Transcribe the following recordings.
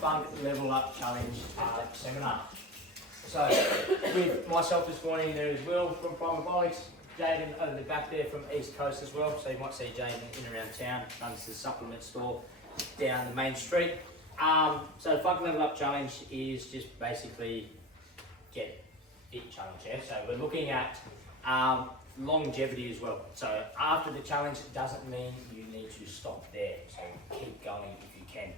Funk Level Up Challenge seminar. So, with myself this morning, there is Will from Primabolics, Jaden over the back there from East Coast as well. So you might see Jaden in and around town, runs the supplement store down the main street. So Funk Level Up Challenge is just basically get fit challenge. Yeah? So we're looking at longevity as well. So after the challenge, it doesn't mean you need to stop there. So keep going if you can.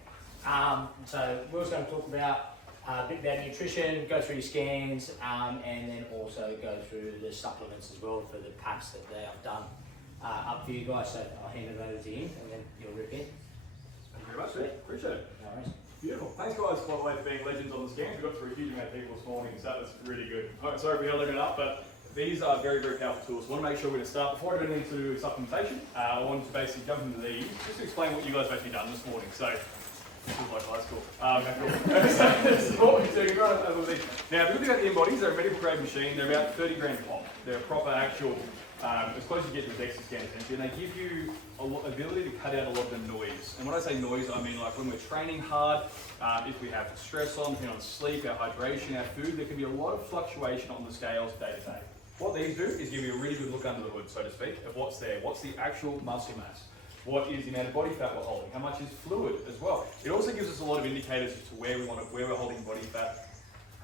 So Will's going to talk about a bit about nutrition, go through your scans, and then also go through the supplements as well for the packs that they have done up for you guys. So I'll hand it over to him and then you'll rip in. Thank you very much, Steve. Appreciate it. No worries. Beautiful. Thanks guys, by the way, for being legends on the scans. We got through a huge amount of people this morning, so that was really good. Sorry if we held it up, but these are very, very powerful tools. So I want to make sure we're going to start. Before I get into supplementation, I wanted to basically jump into these just to explain what you guys have actually done this morning. So, this is like high school. This is what we're doing. Now, if you look at the Embodies, they're a medical grade machine. They're about 30 grand pop. They're a proper actual, as close as you get to a DEXA scan essentially, and they give you ability to cut out a lot of the noise. And when I say noise, I mean like when we're training hard, if we have stress on, depending on sleep, our hydration, our food, there can be a lot of fluctuation on the scales day to day. What these do is give you a really good look under the hood, so to speak, of what's there. What's the actual muscle mass? What is the amount of body fat we're holding? How much is fluid as well? It also gives us a lot of indicators as to where we're holding body fat.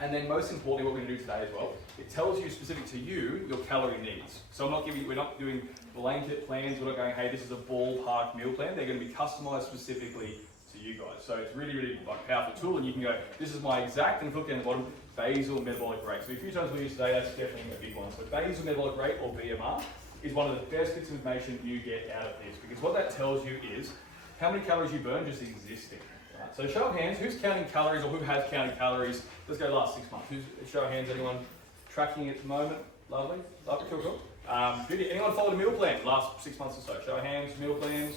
And then most importantly, what we're going to do today as well, it tells you specific to you, your calorie needs. So we're not doing blanket plans, we're not going, hey, this is a ballpark meal plan. They're going to be customized specifically to you guys. So it's really, really like powerful tool, and you can go, this is my exact, and if you look down the bottom, basal metabolic rate. So a few times we use today, that's definitely a big one. So basal metabolic rate, or BMR, is one of the best bits of information you get out of this, because what that tells you is how many calories you burn just existing. Right? So show of hands, who's counting calories or who has counted calories? Let's go last 6 months. Show of hands, anyone tracking at the moment? Lovely, cool. Anyone followed a meal plan last 6 months or so? Show of hands, meal plan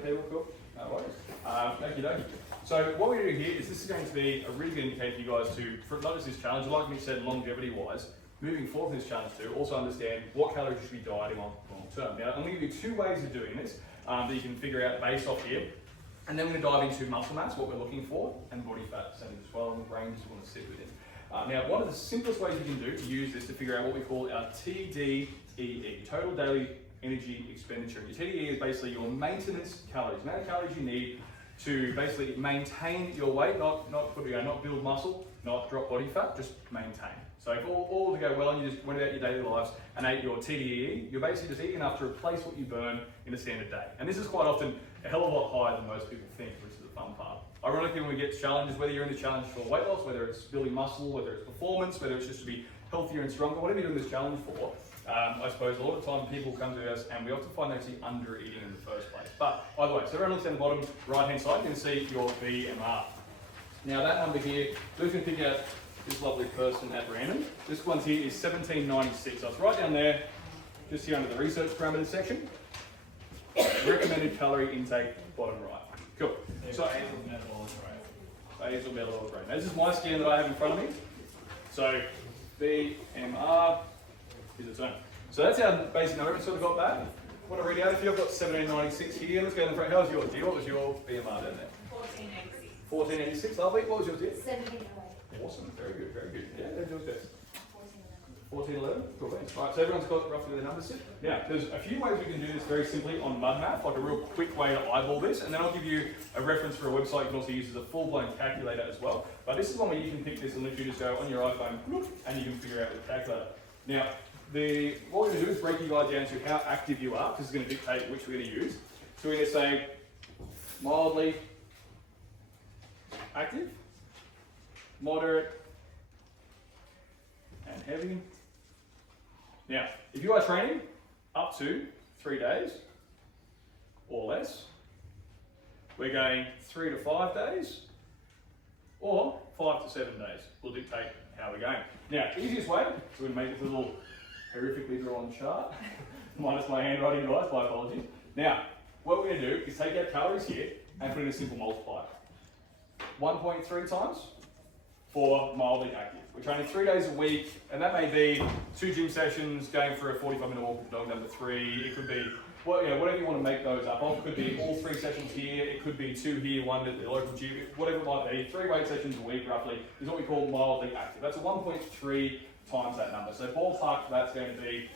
people, cool. No worries. Thank you. So what we're doing here is this is going to be a really good indicator for you guys to, for not just this challenge, like Mitch said, longevity wise, moving forward in this challenge too, also understand what calories you should be dieting on long term. Now, I'm going to give you 2 ways of doing this that you can figure out based off here. And then we're going to dive into muscle mass, what we're looking for, and body fat percentage as well, and the ranges you want to sit within. Now, one of the simplest ways you can do to use this to figure out what we call our TDEE, Total Daily Energy Expenditure. Your TDEE is basically your maintenance calories, the amount of calories you need to basically maintain your weight, not build muscle, not drop body fat, just maintain. So if all to go well and you just went about your daily lives and ate your TDEE, you're basically just eating enough to replace what you burn in a standard day. And this is quite often a hell of a lot higher than most people think, which is the fun part. Ironically, when we get challenges, whether you're in the challenge for weight loss, whether it's building muscle, whether it's performance, whether it's just to be healthier and stronger, whatever you're doing this challenge for, I suppose a lot of time people come to us and we often find they're actually under eating in the first place. But either way, so everyone looks down the bottom right hand side, you can see your BMR. Now that number here, Luke's going to pick out this lovely person at random. This one's here is 1796. So it's right down there, just here under the research parameters section. Recommended calorie intake, bottom right. Cool. So basal metabolic rate. Now this is my scan that I have in front of me. So BMR is its own. So that's our basic number. Everyone sort of got that? Want to read out if you've got 1796 here? Let's go in the front. How's yours, dear? What was your BMR down there? 1486. 1486, lovely. What was yours, dear? 1708. Awesome, very good, very good. Yeah, that's yours best. 1411, cool. Thanks. Right, so everyone's got roughly their numbers set. Now, there's a few ways we can do this very simply on MudMath, like a real quick way to eyeball this, and then I'll give you a reference for a website you can also use as a full-blown calculator as well. But this is one where you can pick this and literally just go on your iPhone, and you can figure out the calculator. Now, what we're going to do is break you guys down to how active you are, because it's going to dictate which we're going to use. So we're going to say mildly active, moderate, and heavy. Now, if you are training up to 3 days or less, we're going 3 to 5 days or 5 to 7 days. Will dictate how we're going. Now, easiest way, so we're going to make this a little horrifically drawn chart, minus my handwriting, guys, my apologies. Now, what we're going to do is take our calories here and put in a simple multiplier. 1.3 times for mildly active. We're training 3 days a week, and that may be 2 gym sessions, going for a 45-minute walk with the dog number 3. It could be whatever you want to make those up of. It could be all 3 sessions here, it could be 2 here, 1 at the local gym, whatever it might be. 3 weight sessions a week roughly is what we call mildly active. That's a 1.3 times that number. So ballpark, that's going to be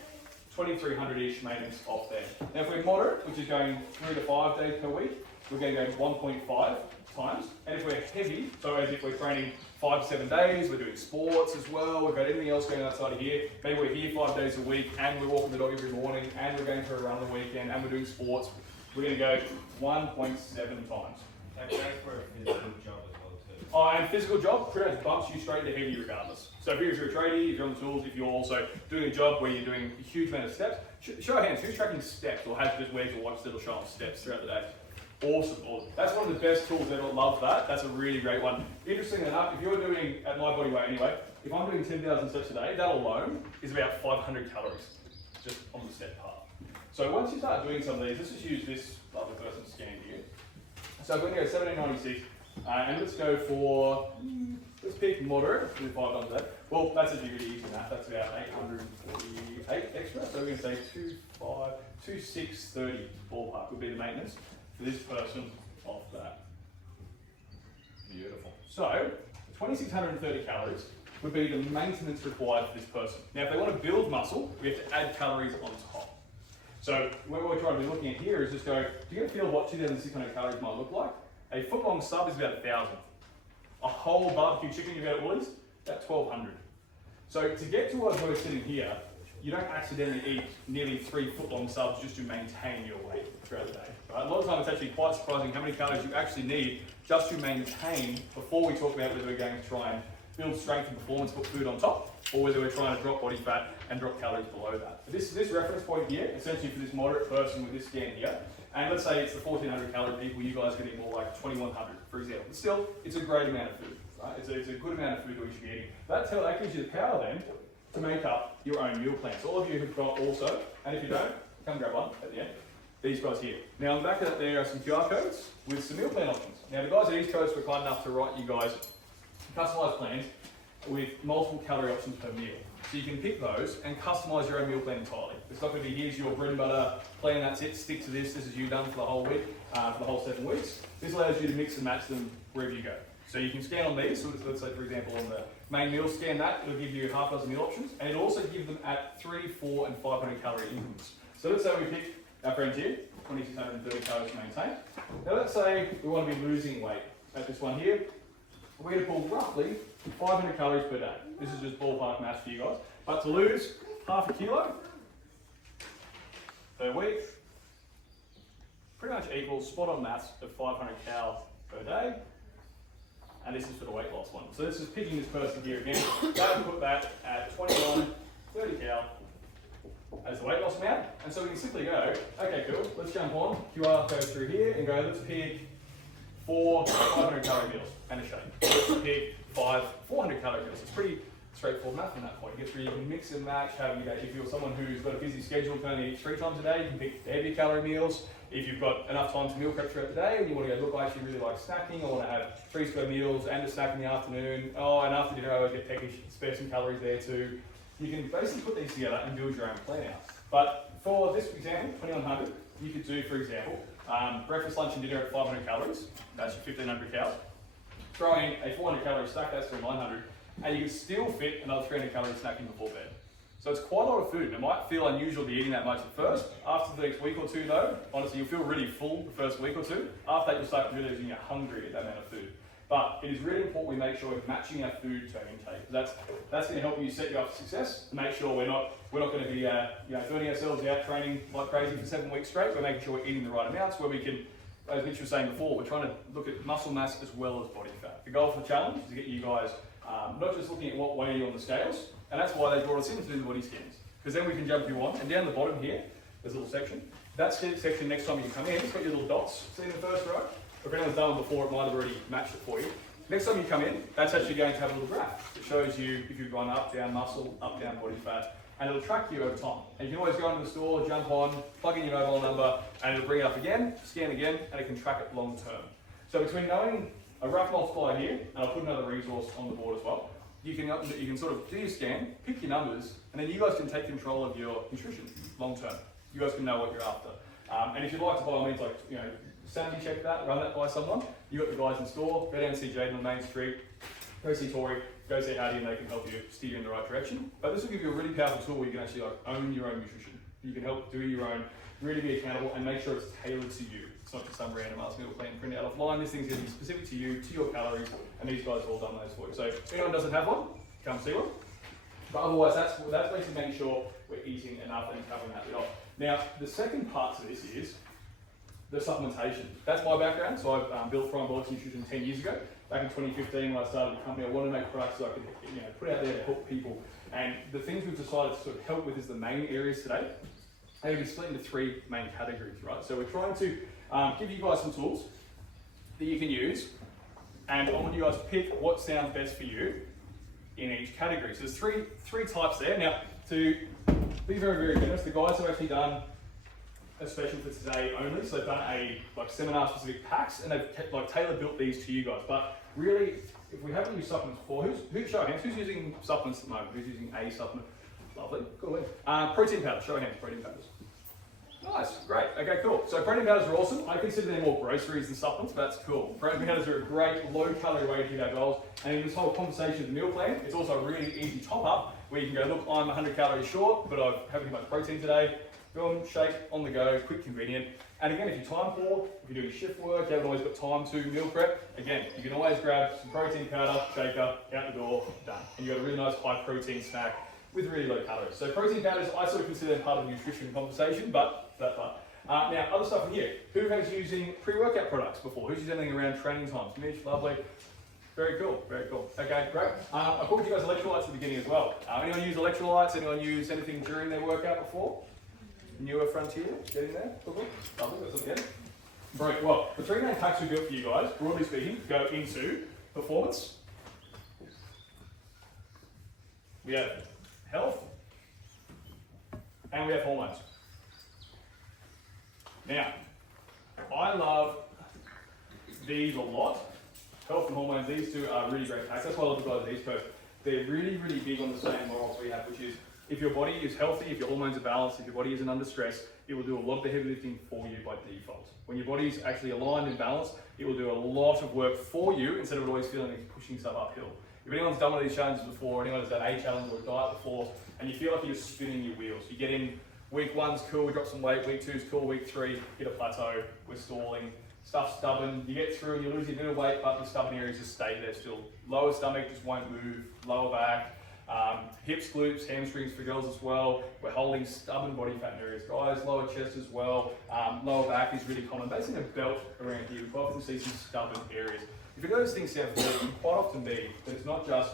2,300-ish maintenance off there. Now if we're moderate, which is going 3 to 5 days per week, we're going to go 1.5 times. And if we're heavy, so as if we're training 5 to 7 days, we're doing sports as well, we've got anything else going outside of here, maybe we're here 5 days a week and we're walking the dog every morning and we're going for a run on the weekend and we're doing sports, we're going to go 1.7 times. That's great for a physical job as well too. Oh, and physical job pretty much bumps you straight to heavy regardless. So if you're a tradie, if you're on the tools, if you're also doing a job where you're doing a huge amount of steps, show of hands, who's tracking steps or has just wears a watch that'll show off steps throughout the day? Awesome. That's one of the best tools ever. Love that. That's a really great one. Interestingly enough, if you're doing, at my body weight anyway, if I'm doing 10,000 steps a day, that alone is about 500 calories just on the step part. So once you start doing some of these, let's just use this lovely person's scan here. So we're going to go 1796, and let's go for, let's pick moderate, do 5 times that. Well, that's actually really easy math. That's about 848 extra. So we're going to say 2630 ballpark would be the maintenance for this person off that. Beautiful. So 2,630 calories would be the maintenance required for this person. Now, if they want to build muscle, we have to add calories on top. So what we're trying to be looking at here is just go, do you get a feel of what 2,600 calories might look like? A foot-long sub is about 1,000. A whole barbecue chicken you get at Woolies, about 1,200. So to get towards where we're sitting here, you don't accidentally eat nearly 3 foot-long subs just to maintain your weight throughout the day. Right? A lot of times it's actually quite surprising how many calories you actually need just to maintain before we talk about whether we're going to try and build strength and performance, put food on top, or whether we're trying to drop body fat and drop calories below that. But this reference point here, essentially for this moderate person with this scan here, and let's say it's the 1,400 calorie people, you guys are getting more like 2,100, for example. But still, it's a great amount of food, right? It's a good amount of food that we should be eating. That gives you the power then to make up your own meal plan. So all of you have got also, and if you don't, come grab one at the end, these guys here. Now on the back of that there are some QR codes with some meal plan options. Now the guys at East Coast were kind enough to write you guys customized plans with multiple calorie options per meal. So you can pick those and customize your own meal plan entirely. It's not going to be here's your bread and butter plan, that's it, stick to this is you done for the whole week, for the whole 7 weeks. This allows you to mix and match them wherever you go. So you can scan on these, so let's say for example on the main meal, scan that, it'll give you half a dozen meal options, and it'll also give them at 3, 4 and 500 calorie increments. So let's say we pick our friend here, 2,630 calories to maintain. Now let's say we want to be losing weight at this one here. We're going to pull roughly 500 calories per day. This is just ballpark maths for you guys. But to lose half a kilo per week, pretty much equals spot on maths of 500 cal per day. And this is for the weight loss one. So this is picking this person here again. That would put that at 2130 cal as the weight loss amount. And so we can simply go, okay, cool, let's jump on, QR goes through here and go, let's pick 4 500 calorie meals and a shake. Let's pick 5 400 calorie meals. It's pretty straightforward math from that point. You can mix and match, if you're someone who's got a busy schedule, can only eat 3 times a day, you can pick heavy calorie meals. If you've got enough time to meal prep throughout the day and you want to go, look, I actually really like snacking, I want to have 3 square meals and a snack in the afternoon, and after dinner I always get peckish, spare some calories there too. You can basically put these together and build your own plan out. But for this example, 2100, you could do, for example, breakfast, lunch and dinner at 500 calories, that's your 1500 calories. Throw in a 400 calorie snack, that's for 900, and you can still fit another 300 calorie snack in before bed. So it's quite a lot of food. It might feel unusual to be eating that much at first. After the next week or two though, honestly, you'll feel really full the first week or two. After that, you'll start realizing you're hungry at that amount of food. But it is really important we make sure we're matching our food to our intake. That's going to help you set you up for success. To make sure we're not going to be burning ourselves out training like crazy for 7 weeks straight. We're making sure we're eating the right amounts where we can, as Mitch was saying before, we're trying to look at muscle mass as well as body fat. The goal for the challenge is to get you guys not just looking at what weigh you're on the scales, and that's why they brought us in to do the body scans. Because then we can jump you on, and down the bottom here, there's a little section. That section next time you come in, it's got your little dots, see in the first row? If anyone's done one before, it might have already matched it for you. Next time you come in, that's actually going to have a little graph. It shows you if you've gone up, down muscle, up, down body fat, and it'll track you over time. And you can always go into the store, jump on, plug in your mobile number, and it'll bring it up again, scan again, and it can track it long term. So between knowing a rough multiplier here, and I'll put another resource on the board as well, you can sort of do your scan, pick your numbers, and then you guys can take control of your nutrition long term. You guys can know what you're after. And if you'd like to, by all means, like, you know, sanity check that, run that by someone. You got the guys in store, go down and see Jaden on Main Street, go see Tori, go see Hattie, and they can help you steer you in the right direction. But this will give you a really powerful tool where you can actually like own your own nutrition. You can help do your own, really be accountable, and make sure it's tailored to you. It's not just some random ass meal plan printed out offline. This thing's going to be specific to you, to your calories, and these guys have all done those for you. So if anyone doesn't have one, come see one. But otherwise, that's basically making sure we're eating enough and covering that bit off. Now, the second part to this is the supplementation. That's my background. So I've built Frying Bullets Nutrition 10 years ago. Back in 2015 when I started the company, I wanted to make products that I could put out there to help people. And the things we've decided to sort of help with is the main areas today. They're going to be split into 3 main categories, right? So we're trying to give you guys some tools that you can use, and I want you guys to pick what sounds best for you in each category. So there's three types there. Now, to be very, very generous, the guys have actually done a special for today only. So they've done a seminar specific packs, and they've tailor built these to you guys. But really, if we haven't used supplements before, show of hands, who's using supplements at the moment? Who's using a supplement? Lovely, cool. Protein powders, show of hands, protein powders. Nice, great, okay, cool. So protein powders are awesome. I consider them more groceries than supplements, but that's cool. Protein powders are a great low calorie way to hit our goals. And in this whole conversation of the meal plan, it's also a really easy top up where you can go, look, I'm 100 calories short, but I haven't too much protein today. Boom, shake, on the go, quick, convenient. And again, if you're time poor, if you're doing shift work, you haven't always got time to meal prep, again, you can always grab some protein powder, shaker, out the door, done. And you've got a really nice high protein snack with really low calories. So protein powders, I sort of consider them part of the nutrition conversation, but that part. Now, other stuff in here. Who has using pre-workout products before? Who's used anything around training times? Mitch, lovely. Very cool, very cool. Okay, great. I brought you guys electrolytes at the beginning as well. Anyone use electrolytes? Anyone use anything during their workout before? Newer frontier, getting there? Lovely, that's okay. Right, well, the 3 main packs we built for you guys, broadly speaking, go into performance. We have health, and we have hormones. Now, I love these a lot. Health and hormones, these 2 are really great packs. That's why I love the guys at East Coast. They're really, really big on the same morals we have, which is if your body is healthy, if your hormones are balanced, if your body isn't under stress, it will do a lot of the heavy lifting for you by default. When your body is actually aligned and balanced, it will do a lot of work for you instead of always feeling like it's pushing stuff uphill. If anyone's done one of these challenges before, anyone has done a challenge or a diet before, and you feel like you're just spinning your wheels. You get in, week 1's cool, we drop some weight, week 2's cool, week 3, hit a plateau, we're stalling, stuff's stubborn, you get through and you lose a bit of weight, but the stubborn areas just stay there still. Lower stomach just won't move, lower back, hips, glutes, hamstrings for girls as well. We're holding stubborn body fat in areas. Guys, lower chest as well. Lower back is really common. Basically a belt around here, we quite often see some stubborn areas. If those things sound familiar, it can quite often be that it's not just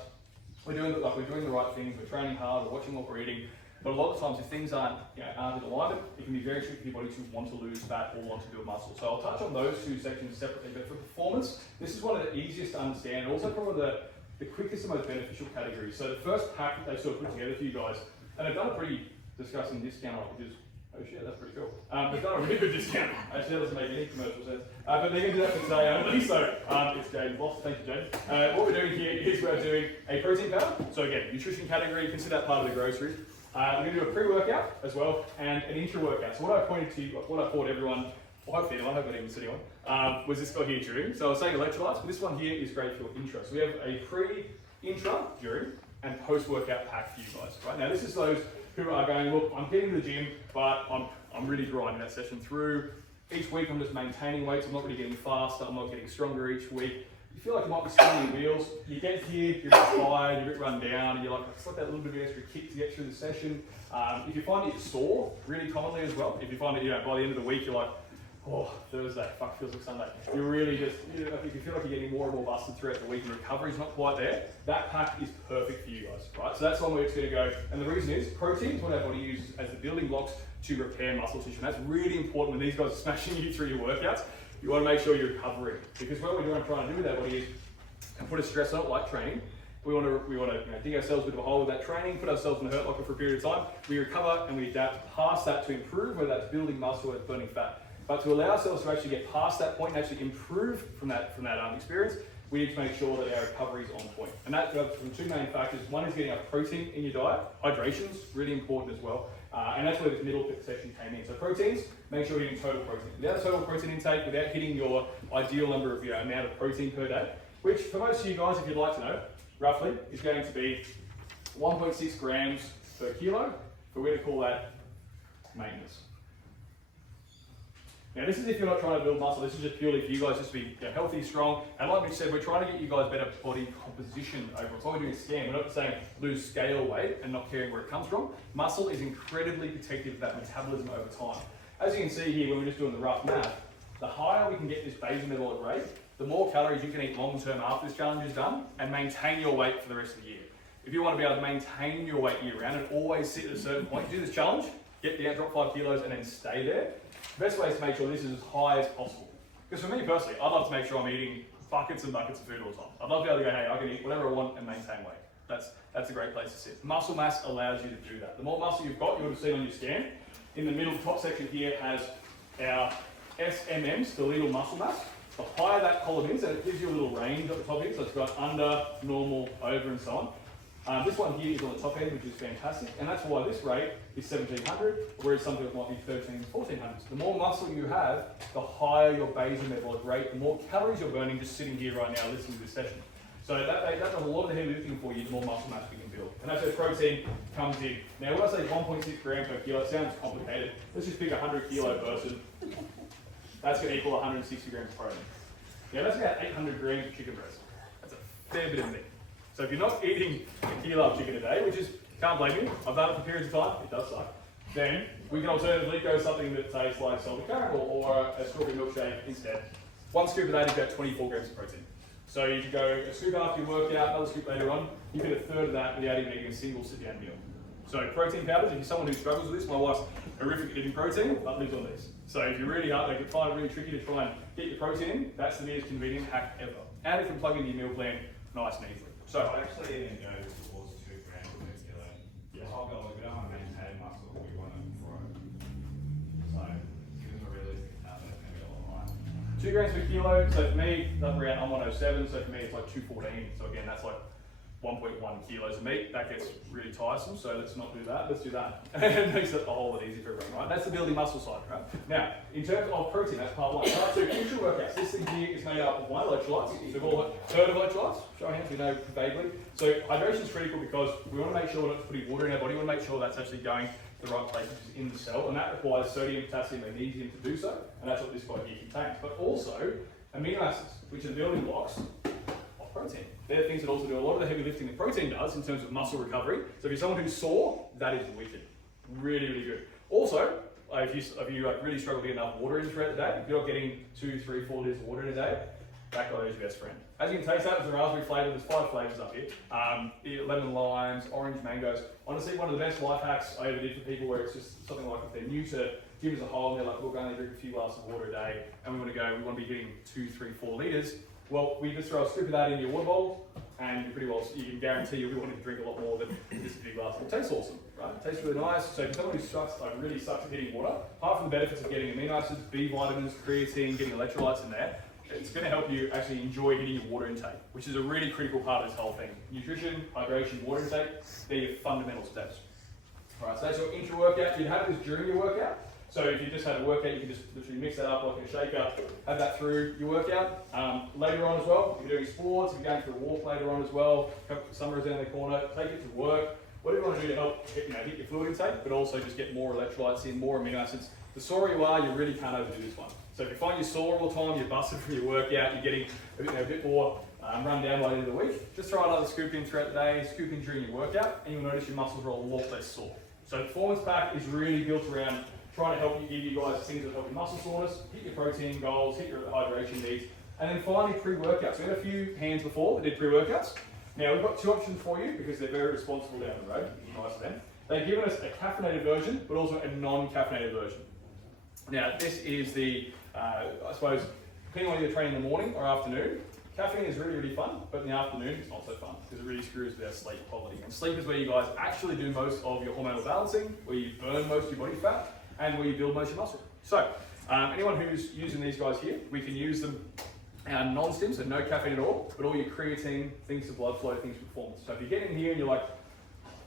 we're doing the right things, we're training hard, we're watching what we're eating, but a lot of times if things aren't in alignment, it can be very tricky for your body to want to lose fat or want to build muscle. So I'll touch on those 2 sections separately, but for performance, this is one of the easiest to understand, and also probably the quickest and most beneficial categories. So the first pack that they sort of put together for you guys, and they've done a pretty disgusting discount on it, which is, oh shit, that's pretty cool. They've done a really good discount. Actually, that doesn't make any commercial sense. But they're going to do that for today only, so it's Jaden's boss. Thank you, Jaden. What we're doing here is we're doing a protein powder. So again, nutrition category, consider that part of the groceries. We're going to do a pre-workout as well, and an intra-workout. So what I pointed to, what I taught everyone, well, hopefully anyone, I hope I didn't miss anyone, was this guy here during. So I was saying electrolytes, but this one here is great for intra. So we have a pre-intra, during, and post-workout pack for you guys. Right now, this is those who are going, look, I'm getting to the gym, but I'm really grinding that session through. Each week I'm just maintaining weights, I'm not really getting faster, I'm not getting stronger each week. You feel like you might be spinning your wheels. You get here, you're a bit tired, you're a bit run down, and you're like, it's like that little bit of extra kick to get through the session. If you find that you're sore, really commonly as well, if you find that by the end of the week you're like, oh, Thursday, fuck, feels like Sunday. You're really just, if you feel like you're getting more and more busted throughout the week and recovery's not quite there, that pack is perfect for you guys, right? So that's one way it's going to go. And the reason is, protein is what our body uses as the building blocks to repair muscle tissue. And that's really important when these guys are smashing you through your workouts. You want to make sure you're recovering. Because what we're trying to do with our body is put a stress on it, like training. We want to dig ourselves a bit of a hole with that training, put ourselves in a hurt locker for a period of time. We recover and we adapt past that to improve, whether that's building muscle or burning fat. But to allow ourselves to actually get past that point and actually improve from that experience, we need to make sure that our recovery is on point. And that comes from two main factors. One is getting enough protein in your diet. Hydration's really important as well. And that's where this middle section came in. So proteins, make sure you're getting total protein. Without total protein intake, without hitting your ideal number of amount of protein per day, which for most of you guys, if you'd like to know, roughly is going to be 1.6 grams per kilo. But we're going to call that maintenance. Now this is if you're not trying to build muscle, this is just purely for you guys just to be healthy, strong, and like we said, we're trying to get you guys better body composition overall. It's why we're doing a scan. We're not saying lose scale weight and not caring where it comes from. Muscle is incredibly protective of that metabolism over time. As you can see here, when we're just doing the rough math, the higher we can get this basal metabolic rate, the more calories you can eat long term after this challenge is done and maintain your weight for the rest of the year. If you want to be able to maintain your weight year round and always sit at a certain point, do this challenge, get down, drop 5 kilos and then stay there. The best way is to make sure this is as high as possible. Because for me personally, I'd love to make sure I'm eating buckets and buckets of food all the time. I'd love to be able to go, hey, I can eat whatever I want and maintain weight. That's a great place to sit. Muscle mass allows you to do that. The more muscle you've got, you would have seen on your scan. In the middle top section here has our SMM, skeletal muscle mass. The higher that column is, and it gives you a little range at the top here, so it's got under, normal, over, and so on. This one here is on the top end, which is fantastic, and that's why this rate is 1700, whereas some people might be 1300s, 1400s. The more muscle you have, the higher your basal metabolic rate, the more calories you're burning just sitting here right now listening to this session. So that does a lot of the heavy lifting for you, the more muscle mass we can build. And that's where protein comes in. Now when I say 1.6 grams per kilo, it sounds complicated. Let's just pick a 100 kilo person. That's going to equal 160 grams of protein. Now that's about 800 grams of chicken breast. That's a fair bit of meat. So if you're not eating a kilo of chicken a day, which is, can't blame you, I've done it for periods of time, it does suck, then we can alternatively go something that tastes like salted caramel or a strawberry milkshake instead. One scoop of that is about 24 grams of protein. So you can go a scoop after your workout, another scoop later on, you get a third of that without even eating a single sit-down meal. So protein powders, if you're someone who struggles with this, my wife's horrific at eating protein, but lives on these. So if you're really hard, they find it really tricky to try and get your protein in, that's the nearest convenient hack ever. And it can plug into your meal plan nice and easily. So I actually even go towards 2 grams per kilo. Yeah. I'll go, we don't want to maintain muscle, we want to grow. So, given the realistic number, it's going to be a lot higher. 2 grams per kilo, so for me, I'm 107, so for me it's like 214. So again, that's like 1.1 kilos of meat. That gets really tiresome, so let's not do that. Let's do that. It makes it a whole lot easier for everyone, right? That's the building muscle side, right? Now, in terms of protein, that's part 1. Part 2, intra-workouts. This thing here is made up of one, electrolytes. So we've all heard of electrolytes? Show of hands, we know vaguely. So hydration is critical because we want to make sure we're not putting water in our body. We want to make sure that's actually going to the right place, which is in the cell, and that requires sodium, potassium, magnesium to do so, and that's what this guy here contains. But also, amino acids, which are the building blocks of protein. They're things that also do a lot of the heavy lifting that protein does in terms of muscle recovery. So if you're someone who's sore, that is wicked. Really, really good. Also, if you really struggle to get enough water in throughout the day, if you're not getting 2, 3, 4 litres of water in a day, that guy is your best friend. As you can taste that with the raspberry flavour, there's 5 flavours up here. Lemon limes, orange mangoes. Honestly, one of the best life hacks I ever did for people where it's just something like if they're new to gym as a whole and they're like, look, I only drink a few glasses of water a day and we want to be getting 2, 3, 4 litres. Well, we just throw a scoop of that into your water bowl and you're pretty well, you can guarantee you'll be wanting to drink a lot more than just a big glass. It tastes awesome, right? It tastes really nice. So if someone who really sucks at hitting water, apart from the benefits of getting amino acids, B vitamins, creatine, getting electrolytes in there, it's going to help you actually enjoy hitting your water intake, which is a really critical part of this whole thing. Nutrition, hydration, water intake, they're your fundamental steps. All right, so that's your intra-workout. You'd have this during your workout. So if you just had a workout, you can just literally mix that up like a shaker, have that through your workout. Later on as well, if you're doing sports, if you're going for a walk later on as well, summer's down the corner, take it to work. Whatever you want to do to help hit your fluid intake, but also just get more electrolytes in, more amino acids. The sorer you are, you really can't overdo this one. So if you find you're sore all the time, you're busted from your workout, you're getting a bit more run down by the end of the week, just throw another scoop in throughout the day, scoop in during your workout, and you'll notice your muscles are a lot less sore. So the Performance Pack is really built around trying to help you, give you guys things that help your muscle soreness, hit your protein goals, hit your hydration needs, and then finally pre-workouts. We had a few hands before that did pre-workouts. Now we've got 2 options for you because they're very responsible down the road. Nice of them. They've given us a caffeinated version, but also a non-caffeinated version. Now this is the, I suppose, depending on whether you're training in the morning or afternoon, caffeine is really, really fun, but in the afternoon it's not so fun because it really screws with our sleep quality. And sleep is where you guys actually do most of your hormonal balancing, where you burn most of your body fat, and where you build most of your muscle. So, anyone who's using these guys here, we can use them Non-stim, so no caffeine at all, but all your creatine, things to blood flow, things to performance. So if you get in here and you're like,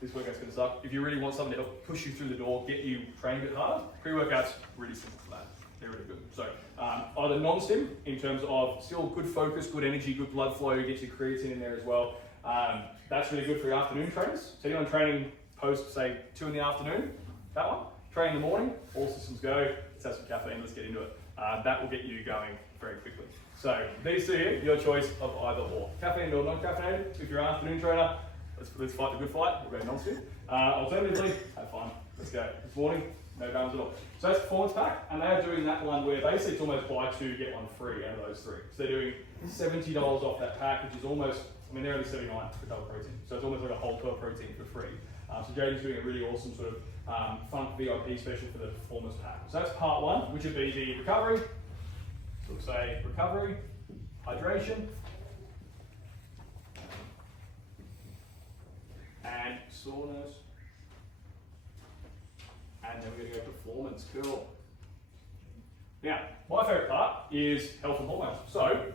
this workout's going to suck, if you really want something to help push you through the door, get you trained a bit harder, pre-workouts, really simple for that. They're really good. So either non-stim, in terms of still good focus, good energy, good blood flow, get your creatine in there as well. That's really good for your afternoon trainers. So anyone training post, say, 2 in the afternoon, that one. Train in the morning, all systems go, let's have some caffeine, let's get into it. That will get you going very quickly. So these two here, your choice of either or. Caffeine or non-caffeinated. If you're an afternoon trainer, let's fight the good fight. We'll go non-stim. Alternatively, have fun. Let's go. This morning, no balance at all. So that's Performance Pack, and they are doing that one where basically it's almost buy 2, get 1 free out of those 3. So they're doing $70 off that pack, which is almost, I mean, they're only $79 for double protein. So it's almost like a whole per protein for free. So Jaden's doing a really awesome sort of fun VIP special for the Performance Pack. So that's part 1, which would be the recovery. So we'll say recovery, hydration, and soreness. And then we're going to go performance. Cool. Now, my favourite part is health and hormones. So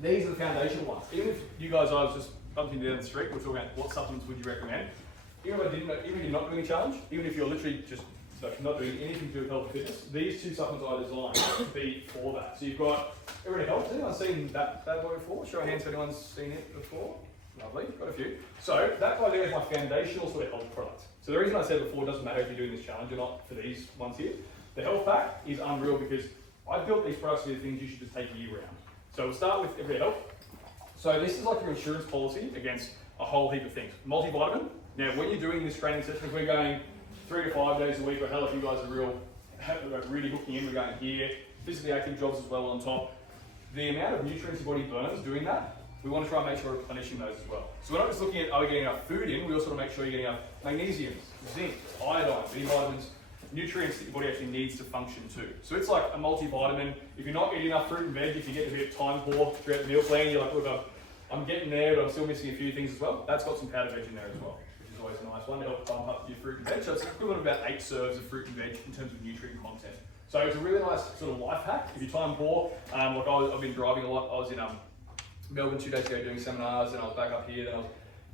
these are the foundational ones. Even if you guys, I was just bumping down the street, we're talking about what supplements would you recommend. Even if you're not doing a challenge, even if you're literally just not doing anything to do with health and fitness, these 2 supplements are designed to be for that. So you've got Everyday Health. Has anyone seen that bad boy before? Show of hands if anyone's seen it before. Lovely, got a few. So that guy there is my foundational sort of health product. So the reason I said before, it doesn't matter if you're doing this challenge or not for these ones here. The health pack is unreal because I built these products to be the things you should just take year round. So we'll start with Everyday Health. So this is like your insurance policy against a whole heap of things. Multivitamin. Now when you're doing this training session, if we're going 3 to 5 days a week, or hell if you guys are really hooking in, we're going here, physically active jobs as well on top. The amount of nutrients your body burns doing that, we want to try and make sure we're replenishing those as well. So we're not just looking at, are we getting enough food in, we also want to make sure you're getting enough magnesium, zinc, iodine, B vitamins, nutrients that your body actually needs to function too. So it's like a multivitamin. If you're not eating enough fruit and veg, if you get a bit time poor throughout the meal plan, you're like, look, I'm getting there, but I'm still missing a few things as well. That's got some powdered veg in there as well, which is always a nice one to help bump up your fruit and veg. So it's equivalent of about 8 serves of fruit and veg in terms of nutrient content. So it's a really nice sort of life hack. If you're time poor, like I've been driving a lot. I was in Melbourne 2 days ago doing seminars, and I was back up here, then I was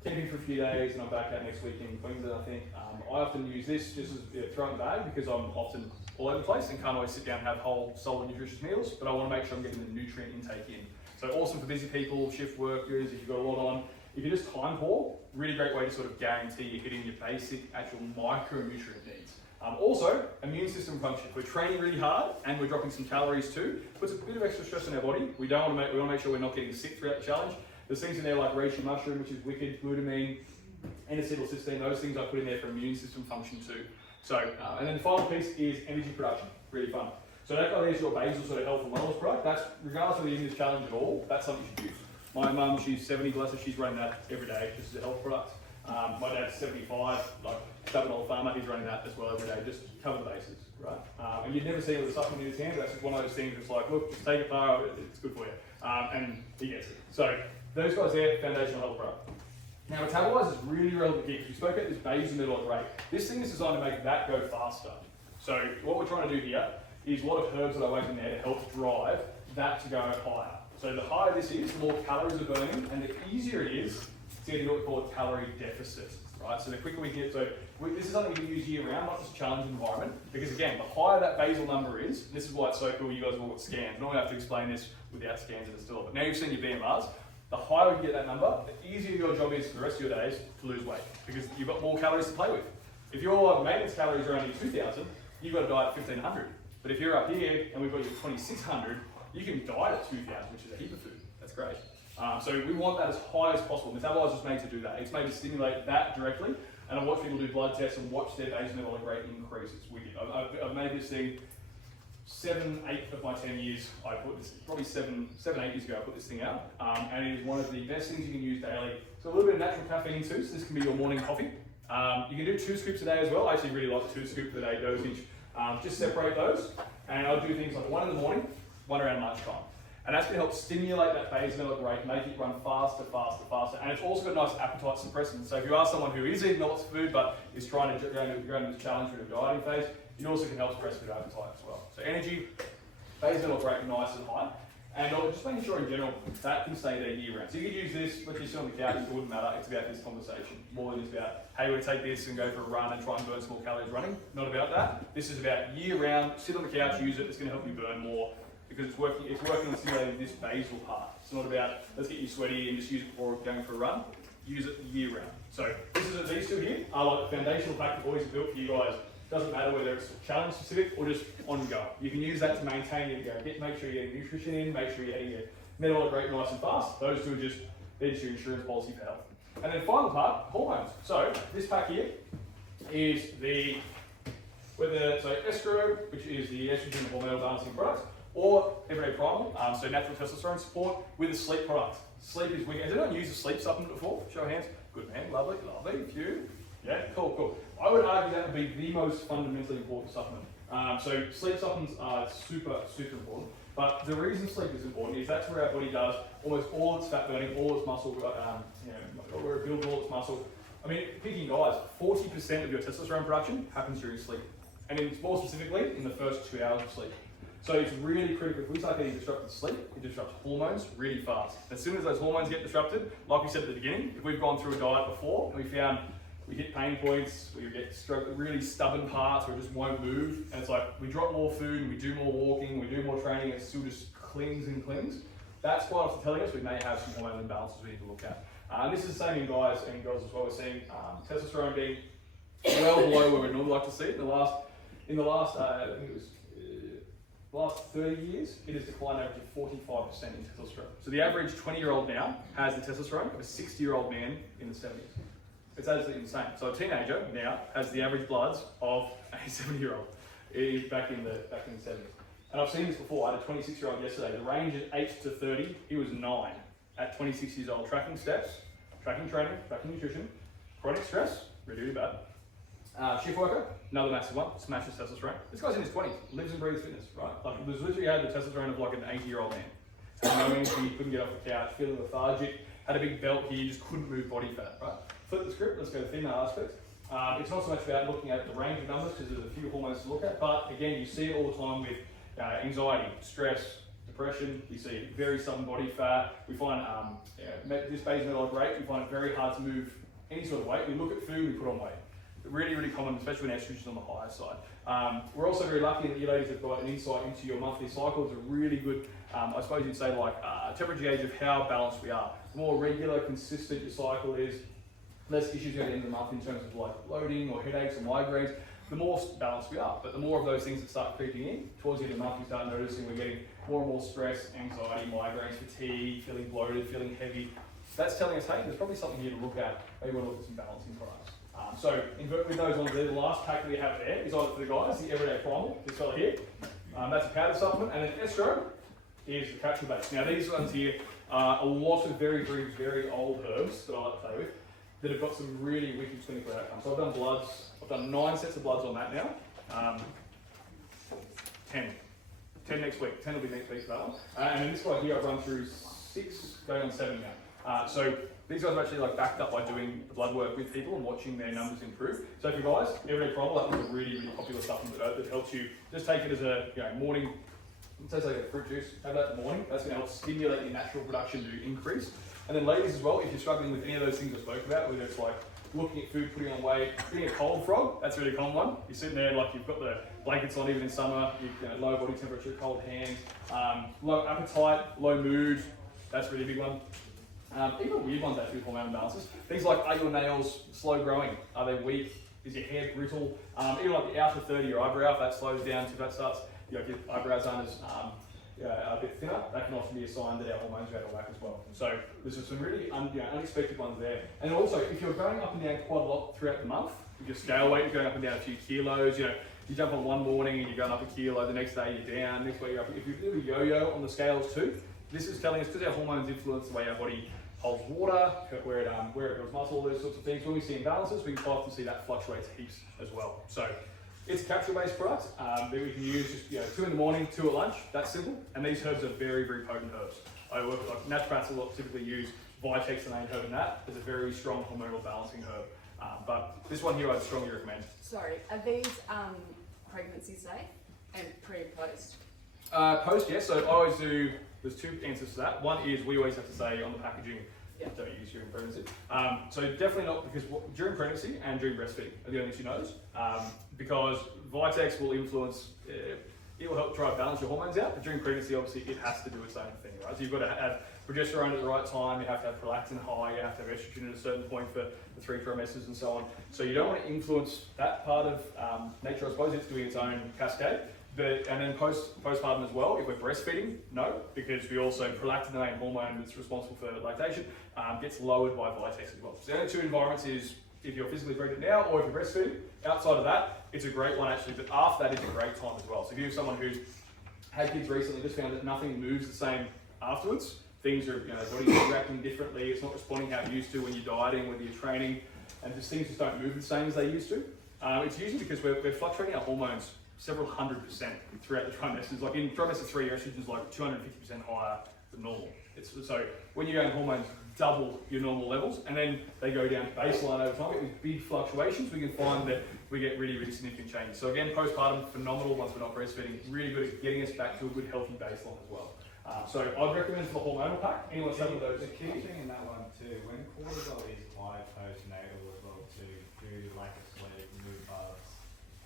camping for a few days, and I'm back out next week in Queensland, I think. I often use this just as throw in the bag because I'm often all over the place and can't always sit down and have whole, solid, nutritious meals, but I want to make sure I'm getting the nutrient intake in. So awesome for busy people, shift workers, if you've got a lot on. If you're just time poor, really great way to sort of guarantee you're hitting your basic actual micronutrient needs. Also, immune system function. We're training really hard and we're dropping some calories too. Puts a bit of extra stress on our body. We want to make sure we're not getting sick throughout the challenge. There's things in there like reishi mushroom, which is wicked, glutamine, N-acetylcysteine. Those things I put in there for immune system function too. So, and then the final piece is energy production. Really fun. So that guy there's your basal sort of health and wellness product. That's, regardless of whether you're in this challenge at all, that's something you should use. My mum, she's 70, bless her, she's running that every day just as a health product. My dad's 75, like an old farmer, he's running that as well every day, just cover the bases, right? And you'd never see it with a supplement in his hand, but that's just one of those things that's like, look, just take it far, it's good for you. And he gets it. So those guys there, foundational health product. Now Metabolize is really relevant here because we spoke about this basal metabolic rate. This thing is designed to make that go faster. So what we're trying to do here is a lot of herbs that I whack in there to help drive that to go higher. So the higher this is, the more calories are burning, and the easier it is to get into what we call a calorie deficit, right? So the quicker we get, this is something we can use year round, not just a challenge environment, because again, the higher that basal number is, and this is why it's so cool, you guys have all got scans. Normally I have to explain this without scans in the still, but now you've seen your BMRs, the higher we get that number, the easier your job is for the rest of your days to lose weight, because you've got more calories to play with. If your maintenance calories are only 2,000, you've got to diet at 1,500. But if you're up here and we've got your 2,600, you can diet at 2,000, which is a heap of food. That's great. So we want that as high as possible. Metabolize is made to do that. It's made to stimulate that directly. And I watch people do blood tests and watch their basal metabolic rate increase. It's wicked. I've made this thing 7, 8 of my 10 years. I put this, probably 7, 8 years ago, I put this thing out. And it is one of the best things you can use daily. So a little bit of natural caffeine too. So this can be your morning coffee. You can do 2 scoops a day as well. I actually really like the 2 scoop per day dosage. Just separate those. And I'll do things like 1 in the morning, 1 around lunchtime. And that's going to help stimulate that basal metabolic rate, make it run faster, faster, faster. And it's also got a nice appetite suppressant. So if you are someone who is eating lots of food but is trying to go into this challenge through the dieting phase, it also can help suppress food appetite as well. So energy, basal metabolic rate nice and high. And just making sure in general that can stay there year round. So you could use this, let's just sit on the couch, it wouldn't matter. It's about this conversation. More than just about, hey, we're going to take this and go for a run and try and burn some more calories running. Not about that. This is about year round, sit on the couch, use it. It's going to help you burn more because it's working on stimulating this basal part. It's not about, let's get you sweaty and just use it before going for a run. Use it year round. So these two here are like the foundational pack the boys have built for you guys. Doesn't matter whether it's challenge specific or just ongoing. You can use that to maintain your make sure you're getting nutrition in, make sure you're getting your metabolic rate nice and fast. Those two are just, they're just your insurance policy for health. And then final part, hormones. So this pack here is so Estro, which is the estrogen hormonal balancing product, or Everyday Primal, so natural testosterone support with a sleep product. Sleep is wicked. Has anyone used a sleep supplement before? Show of hands. Good man, lovely. A few. Yeah, cool. I would argue that would be the most fundamentally important supplement. So sleep supplements are super important. But the reason sleep is important is that's where our body does almost all its fat burning, all its muscle, where it builds all its muscle. I mean, picking guys, 40% of your testosterone production happens during sleep. And more specifically, in the first 2 hours of sleep. So it's really critical. If we start getting disrupted sleep, it disrupts hormones really fast. As soon as those hormones get disrupted, like we said at the beginning, if we've gone through a diet before and we found we hit pain points, we get really stubborn parts where it just won't move, and it's like we drop more food, we do more walking, we do more training, and it still just clings and clings. That's quite often telling us we may have some hormonal imbalances we need to look at. And this is the same in guys and girls as well. We're seeing testosterone being well below where we'd normally like to see it. In the last I think it was last 30 years, it has declined average of 45% in testosterone. So the average 20-year-old now has the testosterone of a 60-year-old man in the 70s. It's absolutely insane. So a teenager now has the average bloods of a 70-year-old back in the 70s. And I've seen this before. I had a 26-year-old yesterday. The range at 8 to 30, he was 9 at 26 years old. Tracking steps, tracking training, tracking nutrition, chronic stress, really bad. Shift worker, another massive one, smashes testosterone. This guy's in his 20s, lives and breathes fitness, right? Like, he was literally had the testosterone of like an 80-year-old man. Had no energy, couldn't get off the couch, feeling lethargic, had a big belt here, just couldn't move body fat, right? Flip the script, let's go to the female aspect. It's not so much about looking at the range of numbers because there's a few hormones to look at, but again, you see it all the time with anxiety, stress, depression. You see very stubborn body fat. We find this basal metabolic rate, we find it very hard to move any sort of weight. We look at food, we put on weight. Really common, especially when estrogen's on the higher side. We're also very lucky that you ladies have got an insight into your monthly cycle. It's a really good, I suppose you'd say like temperature gauge of how balanced we are. The more regular, consistent your cycle is, less issues at the end of the month in terms of like bloating or headaches or migraines, the more balanced we are. But the more of those things that start creeping in, towards the end of the month you start noticing we're getting more and more stress, anxiety, migraines, fatigue, feeling bloated, feeling heavy. That's telling us, hey, there's probably something here to look at. Maybe we want to look at some balancing products. So with those ones there, the last pack that we have there is either for the guys, the Everyday Primal, this fella here. That's a powder supplement, and then Estro is the capsule base. Now these ones here are a lot of very old herbs that I like to play with that have got some really wicked clinical outcomes. So I've done bloods, I've done 9 sets of bloods on that now. 10 next week, 10 will be next week for that one. And then this guy here I've run through 6, going on 7 now. So these guys are actually like backed up by doing the blood work with people and watching their numbers improve. So for guys, Everyday Primal, that was a really popular supplement that helps you just take it as a morning. It tastes like a fruit juice. Have that in the morning. That's going to help stimulate your natural production to increase. And then ladies as well, if you're struggling with any of those things I spoke about, whether it's like looking at food, putting on weight, getting a cold frog, that's a really common one. You're sitting there like you've got the blankets on even in summer, low body temperature, cold hands, low appetite, low mood, that's a really big one. Even weird ones actually with hormone imbalances. Things like, are your nails slow growing? Are they weak? Is your hair brittle? Even like the outer third of your eyebrow, if that slows down, if that starts, if your eyebrows aren't as a bit thinner, that can often be a sign that our hormones are out of whack as well. So there's some really unexpected ones there. And also, if you're going up and down quite a lot throughout the month, with your scale weight, you're going up and down a few kilos, you jump on one morning and you're going up a kilo, the next day you're down, next week you're up. If you do a yo-yo on the scales too, this is telling us, because our hormones influence the way our body holds water, where it builds muscle, all those sorts of things. When we see imbalances, we can quite often see that fluctuates heaps as well. So it's a capsule-based product that we can use just 2 in the morning, 2 at lunch. That's simple. And these herbs are very potent herbs. I work like naturopaths a lot typically use Vitex, the main herb in that, as a very strong hormonal balancing herb. But this one here I'd strongly recommend. Sorry, are these pregnancy safe and pre and post? Post, yes. So I always do There's two answers to that. One is we always have to say on the packaging, don't use during pregnancy. So definitely not, because during pregnancy and during breastfeeding are the only two no's. Because Vitex will influence, it will help try to balance your hormones out, but during pregnancy, obviously, it has to do its own thing, right? So you've got to have progesterone at the right time, you have to have prolactin high, you have to have estrogen at a certain point for the 3 trimesters and so on. So you don't want to influence that part of nature. I suppose it's doing its own cascade. And then postpartum as well, if we're breastfeeding, no, because we also, prolactin, the main hormone that's responsible for lactation, gets lowered by Vitex as well. So the only two environments is if you're physically pregnant now or if you're breastfeeding. Outside of that, it's a great one actually, but after that is a great time as well. So if you're someone who's had kids recently, just found that nothing moves the same afterwards, things are, body's reacting differently, it's not responding how it used to when you're dieting, when you're training, and just things just don't move the same as they used to. It's usually because we're fluctuating our hormones several 100% throughout the trimesters. Like in trimester 3, your estrogen is like 250% higher than normal. So when you're going hormones double your normal levels, and then they go down to baseline over time, with big fluctuations, we can find that we get really, really significant changes. So again, postpartum, phenomenal once we're not breastfeeding, really good at getting us back to a good healthy baseline as well. So I'd recommend for the hormonal pack, anyone some of those. The key thing in that one too, when cortisol is high postnatal as well too, due to lack of sleep, mood bugs,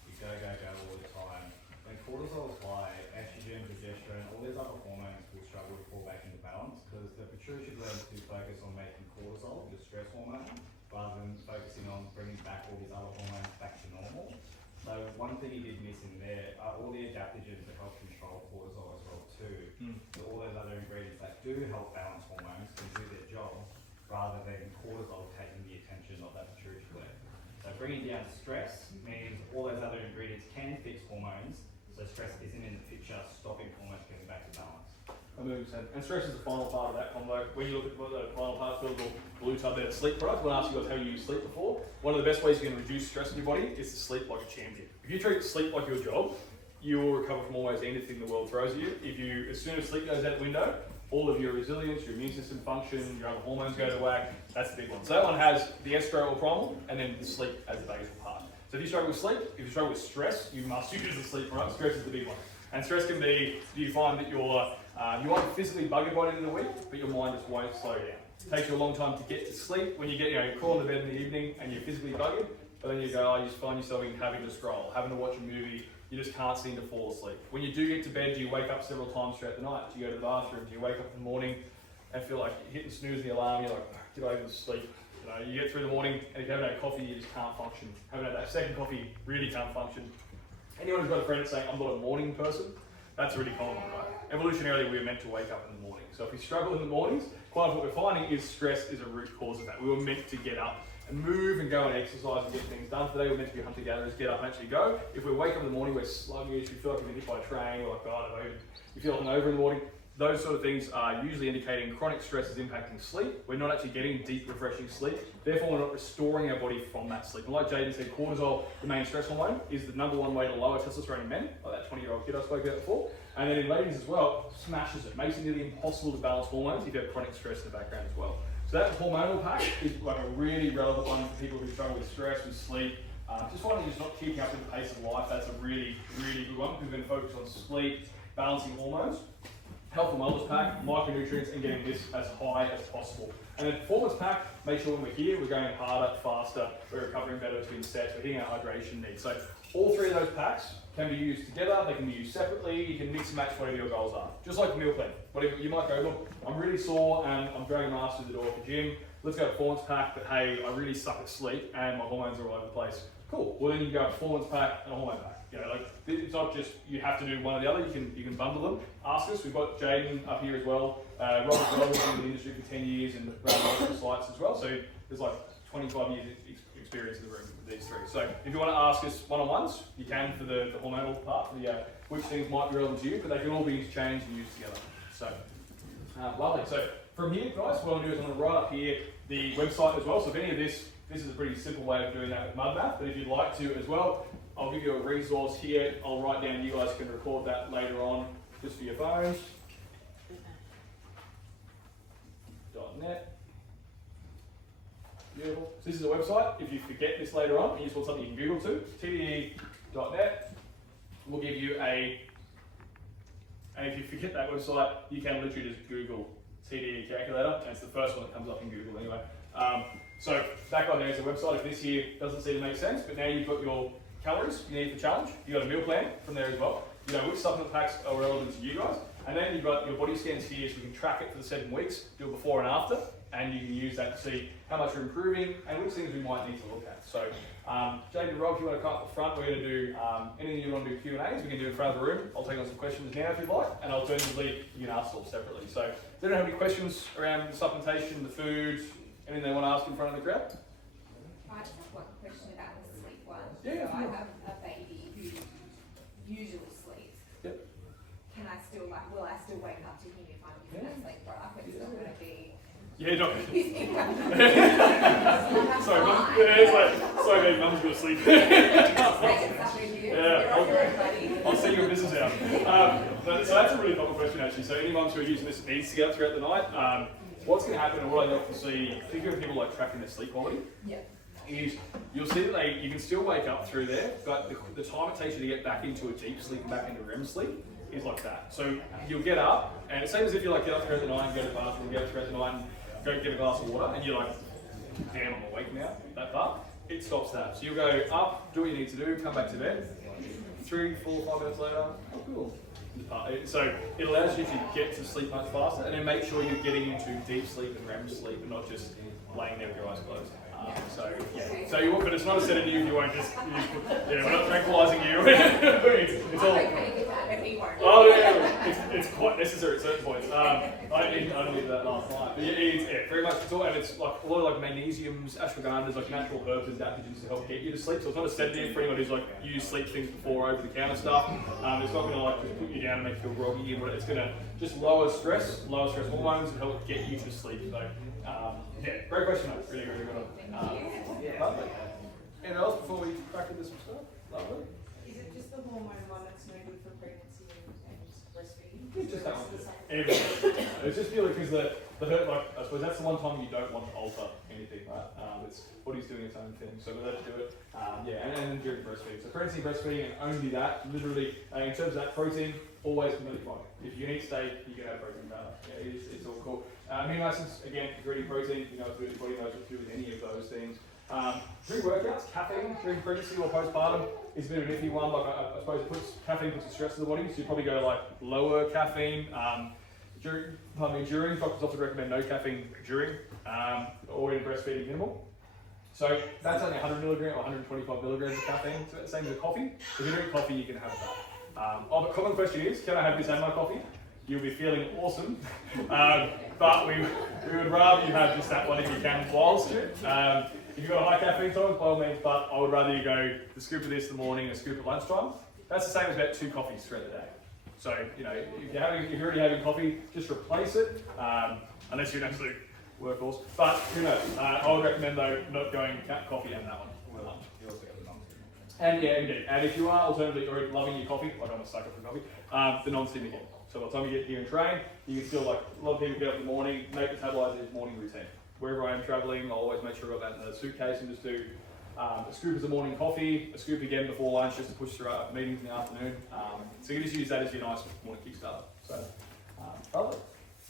you go all the time. When cortisol is high, estrogen, progesterone, all these other hormones will struggle to fall back into balance, because the pituitary gland to focus on making cortisol, the stress hormone, rather than focusing on bringing back all these other hormones back to normal. So one thing you did miss in there are all the adaptogens that help control cortisol as well too. So all those other ingredients that do help balance hormones can do their job, rather than cortisol taking the attention of that pituitary gland. So bringing down stress means all those other ingredients can fix hormones, so stress isn't in the picture stopping hormones getting back to balance. 100%. And stress is the final part of that combo. When you look at the final part, the little blue tub there, sleep product, I want to ask you guys how you use sleep before. One of the best ways you can reduce stress in your body is to sleep like a champion. If you treat sleep like your job, you will recover from almost anything the world throws at you. As soon as sleep goes out the window, all of your resilience, your immune system function, your other hormones go to whack. That's the big one. So that one has the estro or primal, and then the sleep as the basal part. So if you struggle with sleep, if you struggle with stress, you must use the sleep product. Stress is the big one. And stress can be, do you find that you won't physically bug your body in a week, but your mind just won't slow down. It takes you a long time to get to sleep. When you get, you crawl into bed in the evening and you're physically bugged, but then you go, you just find yourself having to scroll, having to watch a movie, you just can't seem to fall asleep. When you do get to bed, do you wake up several times throughout the night? Do you go to the bathroom? Do you wake up in the morning and feel like you're hitting snooze the alarm? You're like, did I even sleep? You get through the morning and if you haven't had coffee, you just can't function. Haven't had that second coffee, really can't function. Anyone who's got a friend that's saying, I'm not a morning person, that's a really common one, right? Evolutionarily, we're meant to wake up in the morning. So if we struggle in the mornings, quite often what we're finding is stress is a root cause of that. We were meant to get up and move and go and exercise and get things done. Today we're meant to be hunter-gatherers, get up and actually go. If we wake up in the morning, we're sluggish, we feel like we've been hit by a train, we're like, God, you feel hungover in the morning. Those sort of things are usually indicating chronic stress is impacting sleep. We're not actually getting deep, refreshing sleep. Therefore, we're not restoring our body from that sleep. And like Jaden said, cortisol, the main stress hormone, is the #1 way to lower testosterone in men, like that 20-year-old kid I spoke about before. And then in ladies as well, smashes it, makes it nearly impossible to balance hormones if you have chronic stress in the background as well. So that hormonal pack is like a really relevant one for people who struggle with stress, with sleep. Just finding you're just not keeping up with the pace of life, that's a really, really good one. We've been focused on sleep, balancing hormones. Health and wellness pack, micronutrients, and getting this as high as possible. And then performance pack, make sure when we're here, we're going harder, faster, we're recovering better between sets, we're hitting our hydration needs. So all 3 of those packs can be used together, they can be used separately, you can mix and match whatever your goals are. Just like the meal plan. Whatever you might go, look, I'm really sore and I'm dragging my ass through the door for gym, let's go performance pack, but hey, I really suck at sleep and my hormones are all over the place. Cool, well then you can go performance pack and a hormone pack. It's not just you have to do one or the other, you can bundle them. Ask us, we've got Jaden up here as well. Robert Robert's been in the industry for 10 years and ran multiple sites as well. So there's like 25 years experience in the room with these 3. So if you want to ask us one-on-ones, you can for the hormonal part, which things might be relevant to you, but they can all be interchanged and used together. So lovely. So from here, guys, what I'm going to do is I'm going to write up here the website as well. So if any of this is a pretty simple way of doing that with MudMath, but if you'd like to as well, I'll give you a resource here. I'll write down, you guys can record that later on just for your phones. .net. Beautiful. So this is a website. If you forget this later on and you just want something you can Google to, tde.net will give you a And if you forget that website, you can literally just Google TDE calculator, and it's the first one that comes up in Google anyway. So back on there is a website. If this here doesn't seem to make sense, but now you've got your calories you need for challenge. You've got a meal plan from there as well. You know which supplement packs are relevant to you guys. And then you've got your body scans here, so we can track it for the 7 weeks, do it before and after, and you can use that to see how much you're improving and which things we might need to look at. So, Jade and Rob, if you want to come up front, we're going to do anything you want to do Q&As, we can do in front of the room. I'll take on some questions now if you'd like, and alternatively, you can ask them separately. So, if they don't have any questions around the supplementation, the food, anything they want to ask in front of the crowd? I just have one question about the sleep one. Yeah, So I sure. have a baby who usually sleeps. Yep. Can I still, will I still wake up to him if I'm using that sleep product? It's not going to be... Yeah, no. That's Sorry, Mum. fine. Yeah, it's like, sorry, babe, Mum's going to sleep. I'll send you a business out. So that's a really common question actually. So any mums who are using this needs to get up throughout the night. What's going to happen, and what I often see, particularly when people like tracking their sleep quality, Yeah. is you'll see that you can still wake up through there, but the time it takes you to get back into a deep sleep and back into REM sleep is like that. So you'll get up, and it's the same as if you like get up throughout the night and go to the bathroom, get up throughout the night and go get a glass of water, and you're like, damn, I'm awake now, that part. It stops that. So you'll go up, do what you need to do, come back to bed. 3, 4, 5 minutes later, oh cool. So it allows you to get to sleep much faster, and then make sure you're getting into deep sleep and REM sleep, and not just laying there with your eyes closed. So you won't, but it's not a sedative. You won't just. We're not tranquilizing you. it's all. I'm okay with that if he won't. Oh yeah, it's quite necessary at certain points. I didn't do that last night. But it's very much. It's all, and it's like a lot of like magnesiums, ashwagandhas, like natural herbs and adaptogens to help get you to sleep. So it's not a sedative for anyone who's like used sleep things before, over the counter stuff. It's not going to like just put you down and make you feel groggy. It's going to just lower stress hormones and help get you to sleep. So great question, mate. Really, really good one. Lovely. Anything else before we crack into some stuff? Lovely. Is it just the hormone one that's no good for pregnancy and breastfeeding? It's just that The rest one. of the supplements- Everything. It's just purely because the hurt, like, I suppose that's the one time you don't want to alter anything, right? It's body's doing its own thing, so we let it do it. And during breastfeeding. So pregnancy, breastfeeding, and only that, literally, in terms of that protein, always completely fine. If you can eat steak, you can have protein powder. Yeah, it's all cool. Amino acids, again, if you're eating protein, you know, if your body knows what to do with any of those things. During workouts, caffeine during pregnancy or postpartum is a bit of an iffy one. Like I suppose caffeine puts a stress to the body, so you probably go like lower caffeine. During, doctors often recommend no caffeine during, or in breastfeeding minimal. So that's only 100 milligrams or 125 milligrams of caffeine. So same as a coffee. If you drink coffee, you can have that. The common question is, can I have this and my coffee? You'll be feeling awesome, but we would rather you have just that one if you can whilst it. If you've got a high caffeine tolerance, by all means, but I would rather you go the scoop of this in the morning, a scoop at lunchtime. That's the same as about 2 coffees throughout the day. So, you know, if you're already having coffee, just replace it, unless you're an absolute workhorse. But who knows? I would recommend though not going coffee and that one for lunch. And yeah, indeed. And if you are alternatively already loving your coffee, like I'm a sucker for coffee, the non-steam again. So by the time you get here and train, you can still, like a lot of people get up in the morning, make metabolize their morning routine. Wherever I am traveling, I'll always make sure I've got that in the suitcase and just do a scoop as a morning coffee, a scoop again before lunch just to push through meetings in the afternoon. So you can just use that as your nice morning kickstart. So, lovely.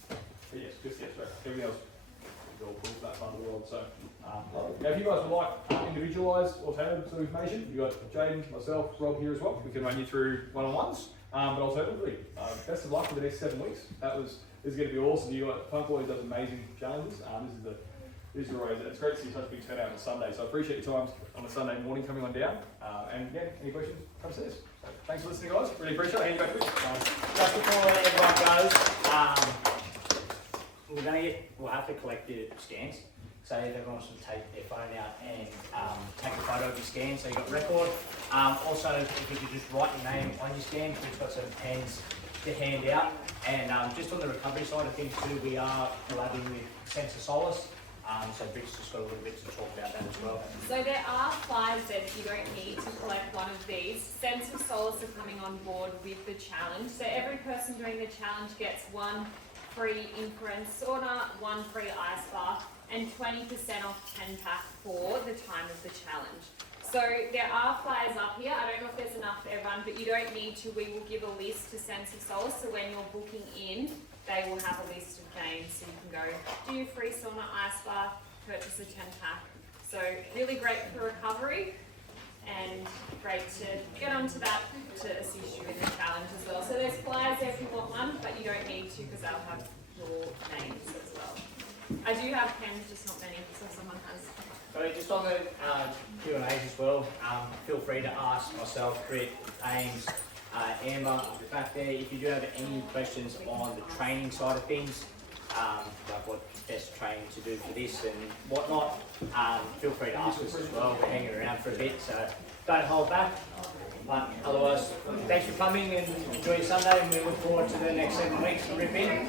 But yes, right. Everything else is all cool for that part of the world. So, now if you guys would like individualised alternative sort of information, you've got Jaden, myself, Rob here as well. We can run you through one-on-ones. But alternatively, best of luck for the next 7 weeks. This is going to be awesome. You got Punk always does amazing challenges. This is always, it's great to see such a big turnout on a Sunday. So I appreciate your time on a Sunday morning coming on down. And yeah, any questions? Come see us. So thanks for listening, guys. Really appreciate it. Hand you back to Just before everyone goes, we'll have to collect your scans. So if everyone wants to take their phone out and take a photo of your scan, so you've got record. Also, if you could just write your name on your scan, we've got some pens to hand out. And just on the recovery side of things too, we are collabing with Sense of Solace. So Britt's just got a little bit to talk about that as well. So there are 5 cents. You don't need to collect one of these. Sense of Solace are coming on board with the challenge. So every person doing the challenge gets 1 free infrared sauna, 1 free ice bath, and 20% off 10 pack for the time of the challenge. So there are flyers up here. I don't know if there's enough for everyone, but you don't need to. We will give a list to Sense of Solace. So when you're booking in, they will have a list of games, so you can go do your free sauna, ice bath, purchase a 10-pack. So really great for recovery and great to get onto that to assist you in the challenge as well. So there's flyers there if you want one, but you don't need to because they'll have your names as well. I do have pens, just not many, so someone has. So just on the Q&As as well, feel free to ask myself, Britt, Ames, Amber back there if you do have any questions on the training side of things, like what best training to do for this and whatnot. Feel free to ask us as well. We're hanging around for a bit, so don't hold back. But otherwise, thanks for coming and enjoy your Sunday, and we look forward to the next 7 weeks to rip in.